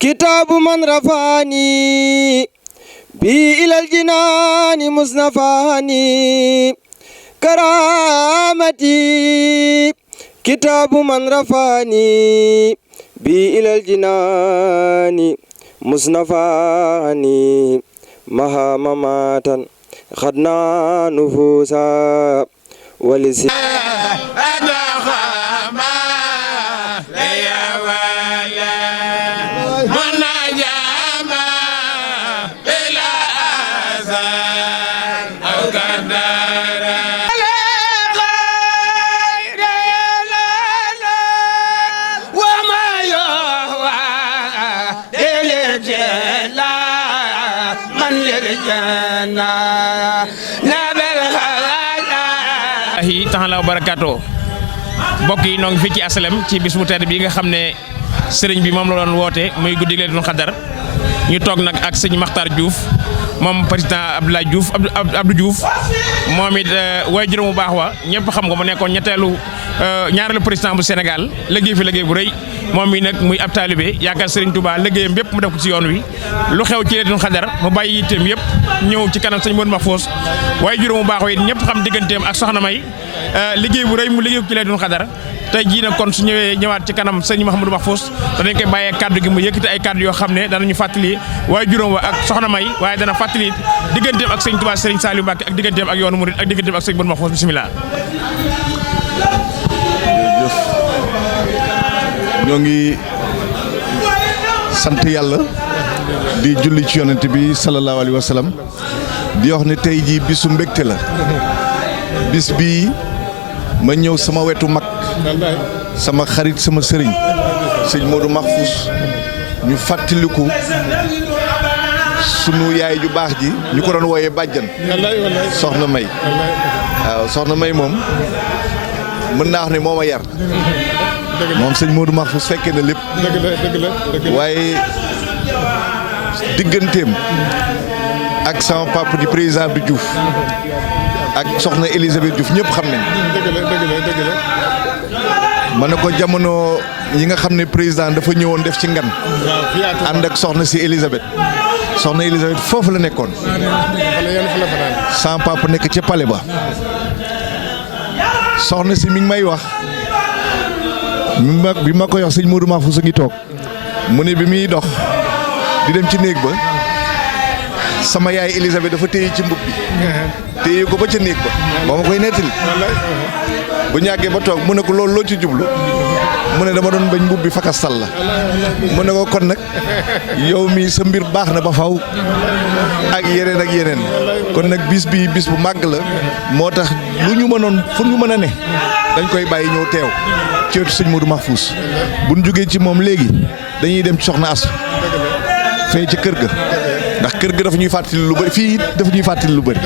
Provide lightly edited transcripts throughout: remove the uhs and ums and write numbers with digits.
كتاب من رفعني بي إلى الجنان مصنفاني كرامتي كتاب من رفعني بي إلى الجنان مصنفاني مها مماتا خدنا نفوسا ولسي taala wa barakaatu mbokk yi noo ngi fii ci asalem ci bis bu tedd bi nga xam ne sëriñ bi moom la doon woote muy guddi Laylatul Qadr ñu toog nag ak sëñ Makhtar Diouf moom président Abdoulaye Diouf Abdou Diouf moom it way juróom bu baax wa ñëpp xam nga mu nekkoon ñaareelu président bu Sénégal liggéey fi liggéey bu rëy moom mi nag muy ab taalibe yaakaar Serigne Touba liggéeyam bépp mu def ko ci yoon wi lu xew ci Laylatul Qadr mu bàyyi yitteem yëpp ñëw ci kanam sëñ Modou Mahfous way juróom bu baax wa it ñëpp xam digganteem ak soxna May liggéey bu rëy mu liggéey ko ci Laylatul Qadr tey jii nag kon su ñëwaat ci kanam sëñ Mouhamadou Mahfous danañ koy bàyyee kaddu gi mu yëkkati ay kaddu yoo xam ne danañu fàttali waaye juróom wa ak soxna May waaye dana fàttali digganteem ak sëñ Touba Serigne Saliou Mbacké ak digganteem ak yoonu Mouride ak digganteem ak sëñ Modou Mahfous bismillah. ñoo ngi sant yàlla di julli ci yonent bi sallallahu alayhi wa sallam di wax ne tey jii bisu mbégte la bis bii ma ñëw sama wetu mag sama xarit sama sëriñ sëñ Modou Mahfous ñu fàttaliku sunu yaay ju baax ji ñu ko doon wooyee bàjjan soxna May waaw soxna May moom mën naa wax ne moo ma yar moom sëñ Modou Mahfous fekkee na lépp waaye digganteem ak sama papa di président du Diouf ak soxna Elisabeth Diouf ñëpp xam nañ ma ne ko jamono yi nga xam ne président dafa ñëwoon def ci ngan ànd ak soxna si Elisabeth foofu la nekkoon sama papa nekk ca palais ba soxna si mi ngi may wax bi ma ko yox sëñ Modou Mahfous a ngi toog mu ne bi muy dox di dem ci néeg ba sama yaay Elisabeth dafa téye ci mbub bi téye ko ba ca néeg ba moo ma koy nettali bu ñàggee ba toog mu ne ko loolu loo ci jublu mu ne dama doon bañ mbub bi fakastal la mu ne ko kon nag yow mi sa mbir baax na ba faw ak yeneen kon nag bis bi bis bu màgg la moo tax lu ñu mënoon fu ñu mën a ne dañ koy bàyyi ñëw teew ci wetu sëñ Modou Mahfous bu ñu jógee ci moom léegi dañuy dem ci soxna Astu fee ci kër ga ndax kër ga dafa ñuy fàttali lu bëri fii dafa ñuy fàttali lu bëri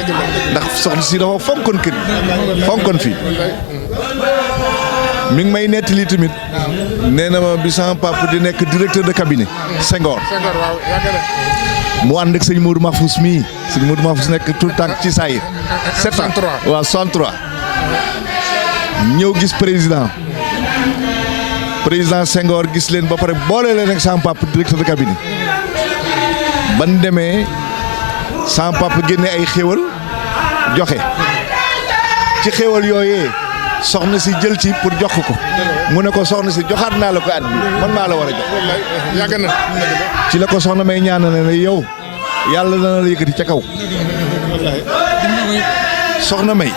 ndax soxna si dafa fonkoon kër gi fonkoon fii mi ngi may nettali tamit nee na ma bi sama papa di nekk directeur de cabinet Senghor mu ànd ak sëñ Modou Mahfous mii sëñ Modou Mahfous nekk tout tànk ci saa yi 63 waaw 63 ñëw gis président Senghor gis leen ba pare boole leen ak sama papa directeur de cabinet ban demee sama papa génne ay xéwal joxe ci xéwal yooyee soxna si jël ci pour jox ko mu ne ko soxna si joxaat naa la ko at bi man maa la war a jox yàgg na ci la ko soxna May ñaanal ne yow yàlla dana la yëkkati ca kaw soxna May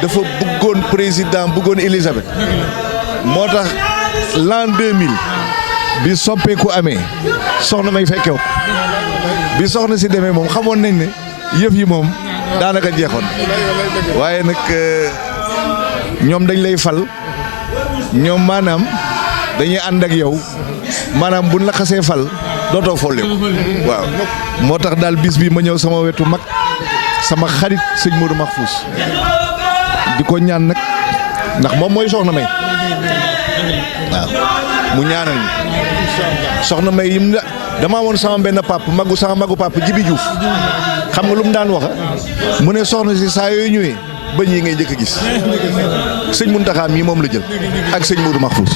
dafa bëggoon président bëggoon Elisabeth moo tax l'an 2000 bi soppeeku amee soxna May fekkew bi soxna si demee moom xamoon nañ ne yëf yi moom daanaka jeexoon waaye nag ñoom dañ lay fal ñoom maanaam dañuy ànd ak yow maanaam buñ la xasee fal dootoo folleeku waaw moo tax daal bis bi ma ñëw sama wetu mag sama xarit sëñ Modou Mahfous di ko ñaan nag ndax moom mooy soxna May waaw mu ñaanal ñu soxna May yim dama woon sama benn magu papa Jibi Diouf xam nga lu mu daan waxa mu ne soxna si saa yooyu ñëwee bëñ yi ngay njëkk a gis sëñ Mountakha mii moom la jël ak sëñ Modou Mahfous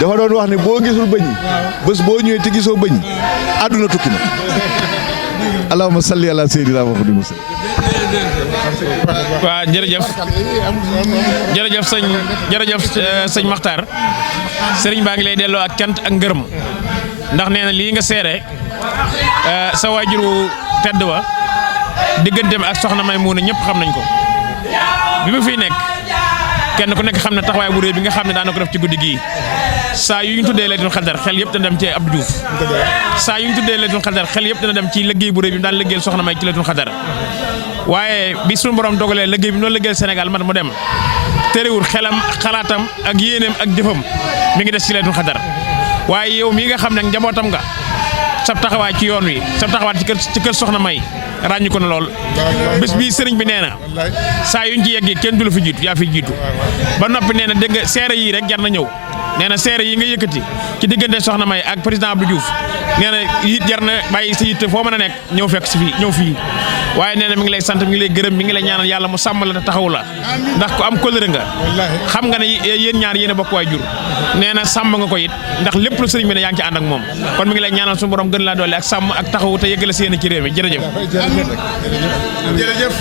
dafa doon wax ne boo gisul bëñ bés boo ñëwee te gisoo bëñ àdduna tukki na allahumma salli ala sayyidina Muhammad. waaw jërëjëf sëñ Makhtar sëriñ baa ngi lay delloo ak cant ak ngërëm ndax nee na lii nga seere sa waajuru tedd wa digganteem ak soxna Maymuna ñëpp xam nañ ko bi mu fiy nekk kenn ku nekk xam ne taxawaay bu réy bi nga xam ne daana ko def ci guddi gii saa yu ñu tuddee Laylatul Qadr xel yëpp dana dem ci Abdou Diouf saa yu ñu tuddee Laylatul Qadr xel yëpp dana dem ci liggéey bu réy bi mu daan liggéeyal soxna May ci Laylatul Qadr waaye bi suñu borom dogalee liggéey bi noonu liggéeyal Sénégal man mu dem terewul xelam xalaatam ak yéeneem ak jëfam mi ngi des ci Laylatul Qadr waaye yow mii nga xam ne njabootam nga sab taxawaay ci yoon wi sab taxawaay ci kër soxna May ràññu ko na lool bés bii sëriñ bi nee na saa yuñ ci yeggee kenn du la fi jiitu yaa fi jiitu ba noppi nee na dégg nga seere yii rek jar na ñëw nee na seere yi nga yëkkati ci diggante soxna May ak président Abdou Diouf nee na it jar na bàyyi sa yitte foo mën a nekk ñëw fekk si fii ñëw fii waaye nee na mi ngi lay sant mi ngi lay gërëm mi ngi lay ñaanal yàlla mu sàmm la te taxaw la ndax ku am kóllëre nga xam nga ne yéen ñaar yéen a bokk waay jur nee na sàmm nga ko it ndax lépp lu sëriñ bi ne yaa ngi ci ànd ak moom kon mi ngi lay ñaanal suñu borom gën laa doole ak sàmm ak taxaw te yëggale si yéen ci réew mi jërëjëf jërëjëf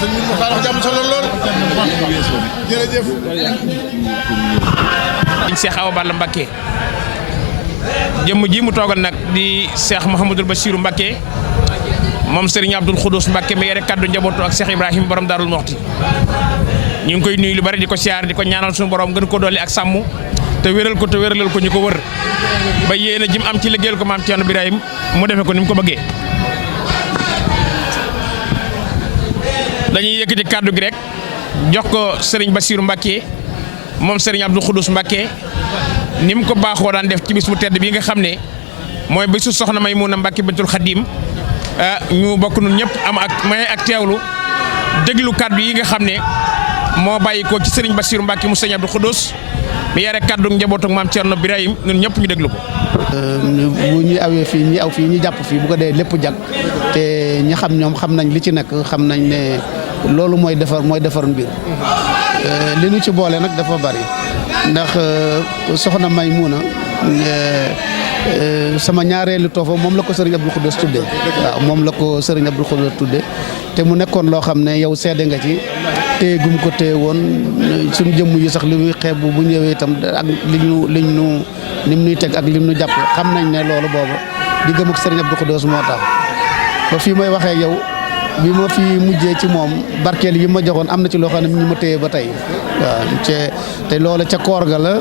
sëñ bi wax jàmm solo lool jërëjëf Cheikh Awa Balla Mbacké jëmm ji mu toogal nag di Cheikh Mouhamadul Bachirou Mbacké moom Serigne Abdoul Khoudous Mbacké mi yore kaddu njabootu ak Cheikh Ibrahima borom Darou Mouhty ñu ngi koy nuyu lu bari di ko siyaar di ko ñaanal suñu borom gën ko dolli ak sàmm te wéral ko te wéralal ko ñu ko wër ba yéen a jim am ci liggéeyal ko maam Thierno Birahim mu defe ko ni mu ko bëggee dañuy yëkkati kaddu gi rek jox ko Serigne Bachirou Mbacké moom Serigne Abdoul Khoudous Mbacké ni mu ko baaxoo daan def ci bis bu tedd bii nga xam ne mooy bisu soxna Maymuna Mbacké bintul Xadim ñu bokk nun ñëpp am ak may ak teewlu déglu kaddu yi nga xam ne moo bàyyi ko ci Serigne Bachirou Mbacké mu Serigne Abdoul Khoudous mi yore kaddu njabootu maam Thierno Birahim ñun ñëpp ñu déglu ko. bu ñuy awee fii ñi aw fii ñi jàpp fii bu ko dee lépp jag te ñi xam ñoom xam nañ li ci nekk xam nañ ne loolu mooy defar mbir li ñu ci boole nag dafa bari ndax soxna Maymuna sama ñaareelu toofa moom la ko Serigne Abdoul Khoudous tudde waaw moom la ko Serigne Abdoul Khoudous tudde te mu nekkoon loo xam ne yow seede nga ci téye gum ko téye woon suñu jëmm yi sax li muy xeeb bu ñëwee itam ak lim nuy teg ak lim nu jàpp xam nañ ne loolu boobu di gëm ak Serigne Abdoul Khoudous moo tax ba fii may waxee yow bi ma fi mujjee ci moom barkeel yi ma joxoon am na ci loo xam ne ñu ma téye ba tey waaw te loolu ca koor ga la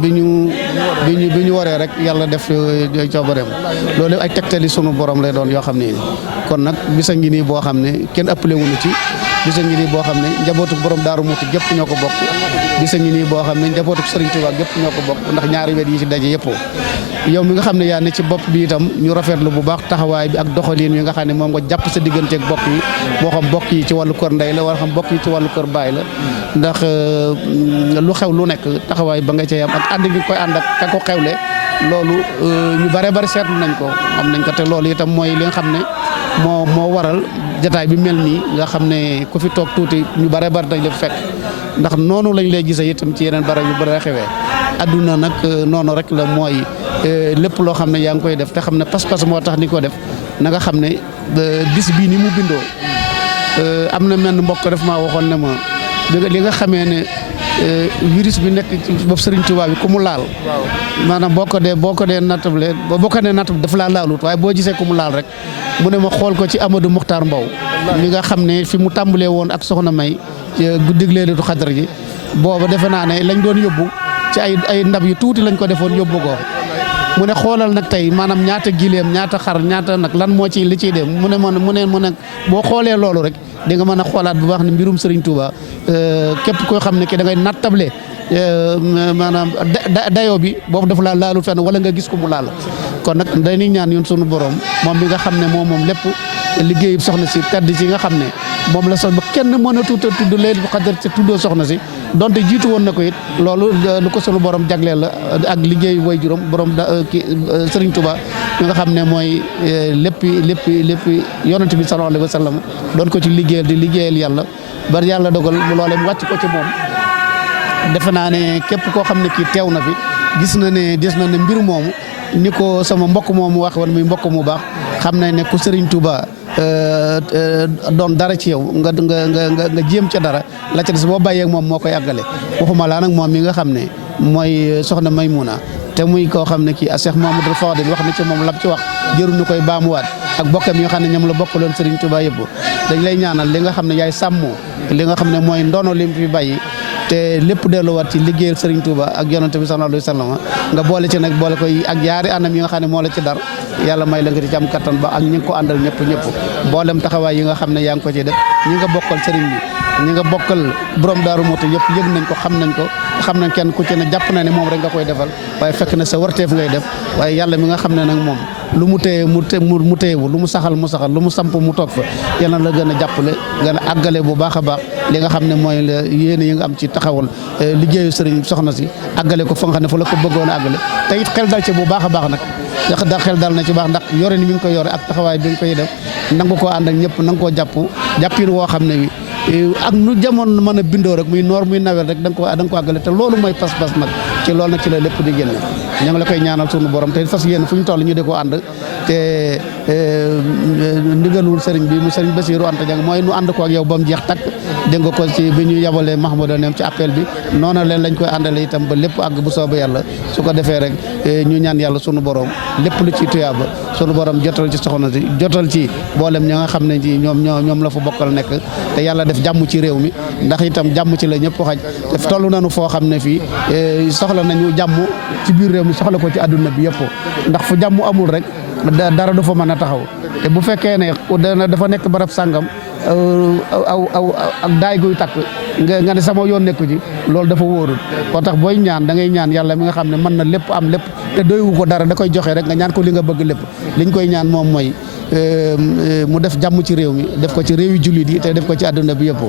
bi ñu waree rek yàlla def coobareem loolu ay tegtali sunu borom lay doon yoo xam ne kon nag bisa ngi nii boo xam ne kenn ëppale wuñu ci bisa ngi nii boo xam ne njabootu borom Daaru Muxti gépp ñoo ko bokk bisa ngi nii boo xam ne njabootu Serigne Touba gépp ñoo ko bokk ndax ñaari wet yi ci daje yëpp yow mi nga xam ne yaa ne ci bopp bi itam ñu rafetlu bu baax taxawaay bi ak doxalin yi nga xam ne moom nga jàpp sa digganteeg bokk yi moo xam bokk yi ci wàllu kër ndey la wala xam bokk yi ci wàllu kër baay la ndax lu xew lu nekk taxawaay ba nga cay am ak ànd gi koy ànd ak ka ko xewle loolu ñu bare bari seetlu nañ ko xam nañ ko te loolu itam mooy li nga xam ne moo waral jataay bi mel nii nga xam ne ku fi toog tuuti ñu bare bari dañ la fekk ndax noonu lañ lay gisee itam ci yeneen barab yu bari xewee adduna nag noonu rek la mooy lépp loo xam ne yaa ngi koy def te xam ne pas-pas moo tax ni ko def na nga xam ne bis bii ni mu bindoo am na menn mbokk def maa waxoon ne ma li nga xamee ne virus bi nekk ci bopp Serigne Touba bi ku mu laal maanaam boo ko dee nattable dafa laa laalut waaye boo gisee ku mu laal rek mu ne ma xool ko ci Amadou Mokhtar Mbow mi nga xam ne fi mu tàmbalee woon ak soxna May guddig Laylatul Qadr ji booba defe naa ne lañ doon yóbbu ci ay ndab yu tuuti lañ ko defoon yóbbu ko mu ne xoolal nag tey maanaam ñaata gileem ñaata xar ñaata nag lan moo ci li ciy dem mu ne boo xoolee loolu rek di nga mën a xoolaat bu baax ne mbirum Serigne Touba képp koo xam ne ki da ngay nattable maanaam dayoo bi boobu dafa laa laalu fenn wala nga gis ko mu laal kon nag dañuy ñaan yoon sunu borom moom bi nga xam ne moom lépp liggéeyu soxna si tedd si nga xam ne moom la sax ba kenn mën a tudd Laylatul Qadr te tuddoo soxna si donte jiitu woon na ko it loolu lu ko sunu borom jagleel la ak liggéeyu way juróom borom Serigne Touba nga xam ne mooy lépp yonent bi sallallahu alayhi wa sallam doon ko ci liggéeyal di liggéeyal yàlla bari yàlla dogal loolee mu wàcc ko ci moom defe naa ne képp koo xam ne kii teew na fi gis na ne mbir moomu ni ko sama mbokk moomu wax woon muy mbokk mu baax xam nañ ne ku Serigne Touba doon dara ci yow nga jéem ca dara la ca des boo bàyyee moom moo koy àggale waxuma laa nag moom mi nga xam ne mooy soxna Maymuna te muy koo xam ne kii Cheikh Mouhamadoul Fadil wax na ci moom lam ci wax jëru ñu koy baamuwaat ak bokkam yi nga xam ne ñoom la bokkaloon Serigne Touba yëpp dañ lay ñaanal li nga xam ne yaay sàmmoo li nga xam ne mooy ndono lim fi bàyyi te lépp delluwaat ci liggéeyal Serigne Touba ak yonante bi sallallahu alayhi wa sallam nga boole ci nag boole koy ak yaari anam yi nga xam ne moo la ci dar yàlla may la nga ci am kattan ba ak ñi nga ko àndal ñëpp boolem taxawaay yi nga xam ne yaa ngi ko ci def ñi nga bokkal Serigne bi ñi nga bokkal borom Daaru Muxti yëpp yëg nañ ko xam nañ kenn ku ci ne jàpp na ne moom rek nga koy defal waaye fekk na sa warteef ngay def waaye yàlla mi nga xam ne nag moom lu mu téye mu téyewu lu mu saxal lu mu samp mu toog fa yal na la gën a jàppale gën a àggale bu baax a baax li nga xam ne mooy la yéene yi nga am ci taxawal liggéeyu sëriñ soxna si àggale ko fa nga xam ne fa la ko bëggoon a àggale te it xel dal ci bu baax a baax nag ndax xel dal na ci baax ndax yore ni mi ngi koy yore ak taxawaay bi nga koy def nangu koo ànd ak ñëpp nangu koo jàppin woo xam ne wi ak nu jamono mën a bindoo rek muy noor muy nawet rek da nga ko àggale te loolu mooy pas-pas nag ci loolu nag ci la lépp di génne ña ngi la koy ñaanal sunu borom te fas yéene fu ñu toll ñu di ko ànd te ndigalul sëriñ bi mu sëriñ Bassirou Anta Dieng mooy nu ànd ko ak yow ba mu jeex takk dégg nga ko ci bi ñu yabalee Mahmoud nem ci appel bi noonu leen lañ koy àndale itam ba lépp àgg bu soobee yàlla su ko defee rek ñu ñaan yàlla sunu borom lépp lu ci tuyaaba sunu borom jotal ci soxna si jotal ci boolem ña nga xam ne ci ñoom la fa bokkal nekk te yàlla def jàmm ci réew mi ndax itam jàmm ci la ñëpp xaj te toll nañu foo xam ne fii soxla nañu jàmm ci biir réew mi soxla ko ci àdduna bi yëpp ndax fu jàmm amul rek dara du fa mën a taxaw te bu fekkee ne dafa nekk barab sàngam ak daay guy takk nga ne sama yoon nekku ci loolu dafa wóorul koo tax booy ñaan da ngay ñaan yàlla mi nga xam ne mën na lépp am lépp te doywu ko dara da koy joxe rek nga ñaan ko li nga bëgg lépp liñ koy ñaan moom mooy mu def jàmm ci réew mi def ko ci réew yi jullit yi te def ko ci àdduna bi yëpp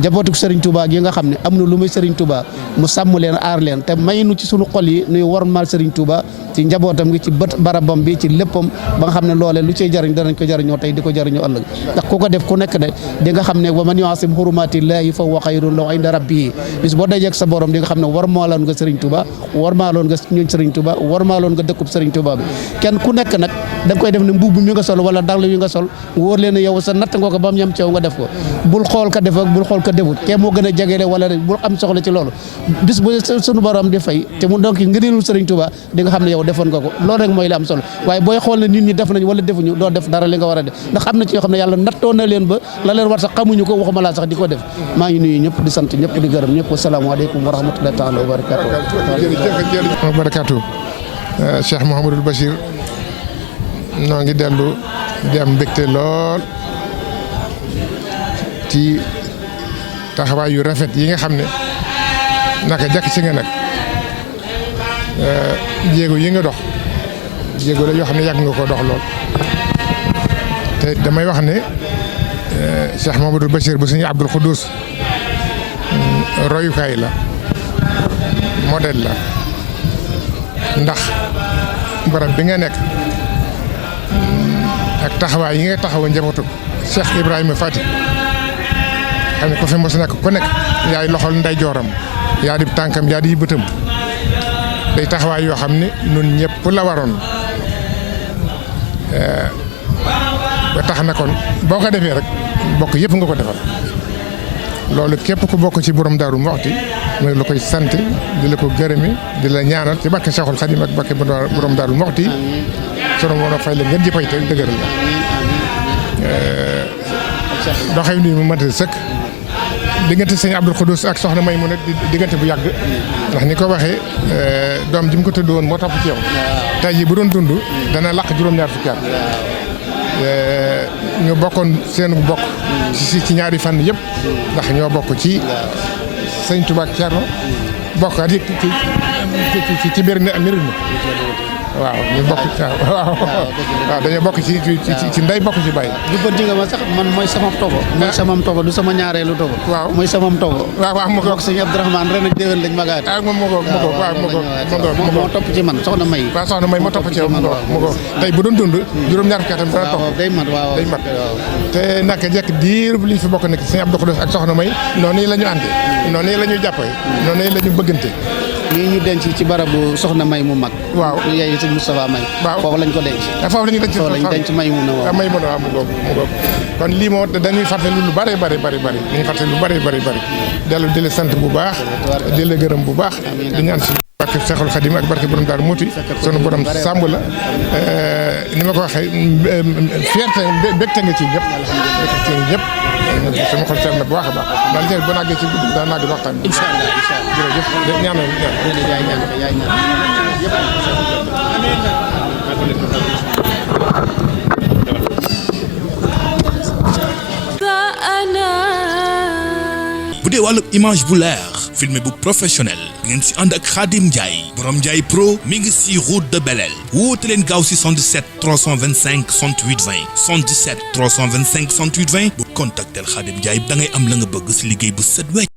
jabootuk Serigne Touba gi nga xam ne am na lu muy Serigne Touba mu sàmm leen aar leen te may nu ci sunu xol yi nuy wormaal Serigne Touba ci njabootam gi ci bët barabam bi ci léppam ba nga xam ne loolee lu ciy jariñ danañ ko jariñoo tey di ko jariñoo ëllëg ndax ku ko def ku nekk de di nga xam ne wa man yu'azzim hurumatillahi fa huwa khayrun lahu inda rabbih bis boo dajeek sa borom di nga xam ne warmaaloon nga Serigne Touba warmaaloon nga ñooñ Serigne Touba warmaaloon nga dëkkub Serigne Touba bi kenn ku nekk nag da nga koy def ne mbubb mi nga sol wala dàll yi nga sol wóor leen ne yow sa natt nga ko ba mu yem ceew nga def ko bul xool ka def ak bul xool ka defut kee moo gën a jegele wala bul am soxla ci loolu bis bu sunu borom di fay te mu donc ngëneelul Serigne Touba di nga xam ne yow defoon nga ko loolu rek mooy li am solo waaye booy xool ne nit ñi def nañ wala defuñu doo def dara li nga war a def ndax am na ci yoo xam ne yàlla nattoon na leen ba la leen war sax xamuñu ko waxuma laa sax di ko def maa ngi nuyu ñëpp di sant ñëpp di gërëm ñëpp asalaamaaleykum wa rahmatullahi taala wa barakatuh Cheikh Mouhamadoul Bachir noo ngi dellu di am mbégte lool ci taxawaay yu rafet yi nga xam ne naka jàkk ci nga nag jéego yi nga dox jéego la yoo xam ne yàgg nga ko dox lool te damay wax ne Cheikh Mouhamadoul Bachir bu Sëñ Abdul Xuddus royukaay la modèle la ndax barab bi nga nekk ak taxawaay yi nga taxaw njabootu Cheikh Ibrahima Fati xam ne ko fi mos nekk ku nekk yaay loxol nday jooram yaa di tànkam yaa di bëtam day taxawaay yoo xam ne nun ñëpp la waroon ba tax na kon boo ko defee rek bokk yëpp nga ko defal loolu képp ku bokk ci borom Daaru Muxti mooy la koy sant di la ko gërëme di la ñaanal ci barke Cheikhul Khadim ak barke borom Daaru Muxti sunu mën a fay la ngeen jëppay te dëgëral la doxee nii mu mënta sëkk diggante sëñ Abdul Xuddus ak soxna Maymuna diggante bu yàgg ndax ni ko waxee doom ji mu ko tëdd woon moo topp ci yow tey jii bu doon dund dana laq juróom-ñaar fukki at ñu bokkoon seen bokk ci ñaari fànn yëpp ndax ñoo bokk ci sëñ Tuubaa ak Cerno bokk at ci biir mbir mi waaw ñu bokk waaw dañoo bokk ci ndey bokk ci baay. jubbanti nga ma sax man mooy sama togo. mooy samam togo du sama ñaareelu togo. waaw mooy samam togo. waaw mu ko bokk sëñ Abdourahmane ren ak déwén lañ magaate. moom moo topp ci man soxna May. waaw soxna May moo topp ci yow mu ko tey bu doon dund juróom-ñaar fukki atam dana topp day mat waaw day mat te naka jekk diir bu liñ fi bokk nekk sëñ Abdou Khoudoss ak soxna May noonu la ñu àndee noonu la ñu jàppee noonu la ñu bëggante. ñii ñu denc ci barabu soxna May mu mag. waaw ñu yaay sëñ Moustapha May. waaw foofu lañ ko denc. foofu lañ denc May mu na waaw. May mu na waaw mu góob kon lii moo dañuy fàttali lu bari dañuy fàttali lu bari dellu di la sant bu baax di la gërëm bu baax di ñaan si barke Seexul Xadim ak barke borom Daaru Muti sunu borom sàmb la ni ma ko waxee fierté mbégte nga ci ñëpp sama xol seet na bu baax a baax daal di ba naagee ci guddi daa naag waxtaan bi. incha allah jërëjëf ñaanal yaay ñaan bu dee wàllu image bu leer filmé bu professionnel ngeen si ànd ak Khadim Ndiaye borom Ndiaye Pro mi ngi si route de Belel woote leen gaaw si 77 325 68 20 77 325 68 20 bu contactel Khadim Ndiaye da ngay am la nga bëgg si liggéey bu set wecc